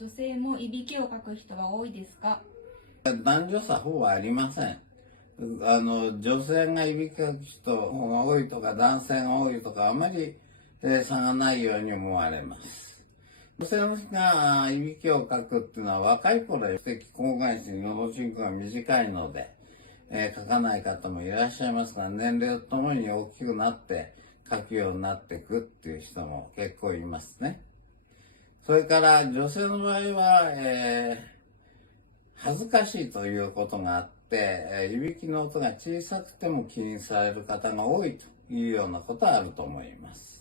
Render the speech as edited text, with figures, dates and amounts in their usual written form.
女性もいびきをかく人は多いですか？男女差ほぼありません。女性がいびきかく人が多いとか男性が多いとかあまり、差がないように思われます。女性がいびきをかくっていうのは若い頃は咳口外心の進行が短いので、かかない方もいらっしゃいますが、年齢とともに大きくなってかくようになっていくっていう人も結構いますね。それから女性の場合は、恥ずかしいということがあって、いびきの音が小さくても気にされる方が多いというようなことはあると思います。